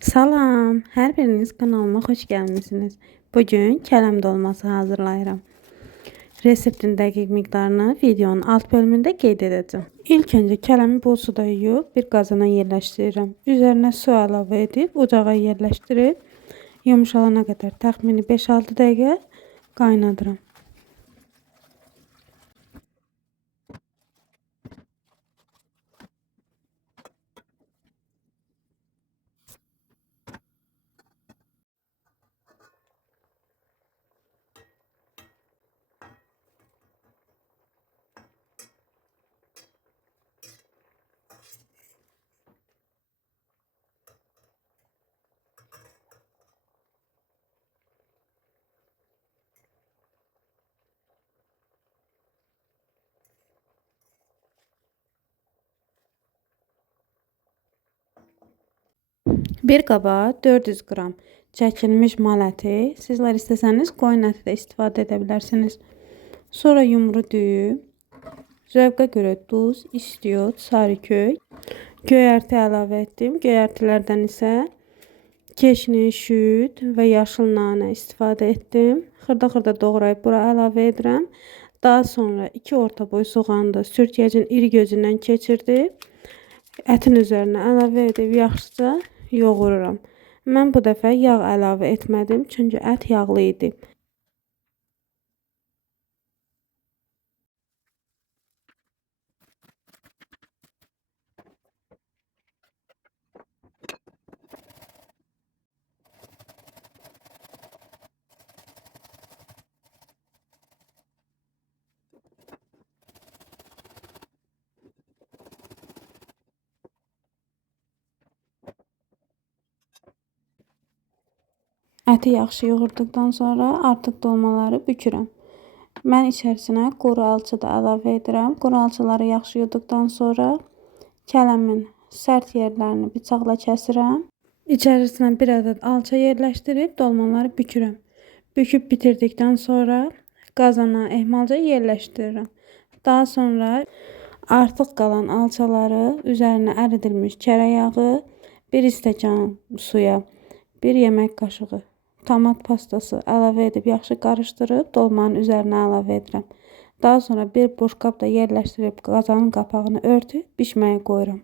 Salam, hər biriniz kanalıma xoş gəlmisiniz. Bugün kələm dolması hazırlayıram. Reseptin dəqiq miqdarını videonun alt bölümündə qeyd edəcəm. İlk öncə kələmi bol suda yuyub bir qazana yerləşdirirəm. Üzərinə su əlavə edib ocağa yerləşdirib yumşalana qədər təxmini 5-6 dəqiqə qaynadıram. Bir qaba 400 qram çəkilmiş mal əti, sizlər istəsəniz qoyun əti də istifadə edə bilərsiniz. Sonra yumru düyü, zövqə görə duz, istiot, sarıkök, göyərti əlavə etdim. Göyərtilərdən isə keşniş, şüd və yaşıl nanə istifadə etdim. Xırda-xırda doğrayıb bura əlavə edirəm. Daha sonra 2 orta boy soğanı da sürtkəcin iri gözündən keçirdim. Ətin üzərinə əlavə edib yaxşıca yoğururam. Mən bu dəfə yağ əlavə etmədim, çünki ət yağlı idi. Əti yaxşı yoğurduqdan sonra artıq dolmaları bükürəm. Mən içərisinə quru alça da əlavə edirəm. Quru alçaları yaxşı yuduqdan sonra kələmin sərt yerlərini bıçaqla kəsirəm. İçərisinə bir ədəd alça yerləşdirib dolmaları bükürəm. Büküb bitirdikdən sonra qazana ehmalca yerləşdirirəm. Daha sonra artıq qalan alçaları üzərinə əridilmiş kərə yağı, 1 stəkan suya 1 yemək qaşığı tomat pastası əlavə edib yaxşı qarışdırıb dolmanın üzərinə əlavə edirəm. Daha sonra bir boşqabda yerləşdirib qazanın qapağını örtüb bişməyə qoyuram.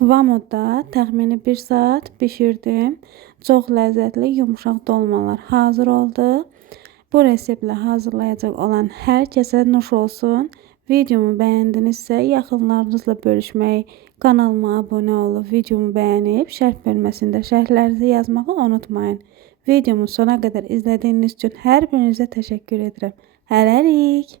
Vamodda təxmini 1 saat bişirdim. Çox ləzzətli, yumşaq dolmalar hazır oldu. Bu reseptlə hazırlayacaq olan hər kəsə nuş olsun. Videomu bəyəndinizsə yaxınlarınızla bölüşməyi, kanalıma abunə olub videomu bəyənib şərh bölməsində şərhlərinizi yazmağı unutmayın. Videomu sona qədər izlədiyiniz üçün hər birinizə təşəkkür edirəm. Hələlik.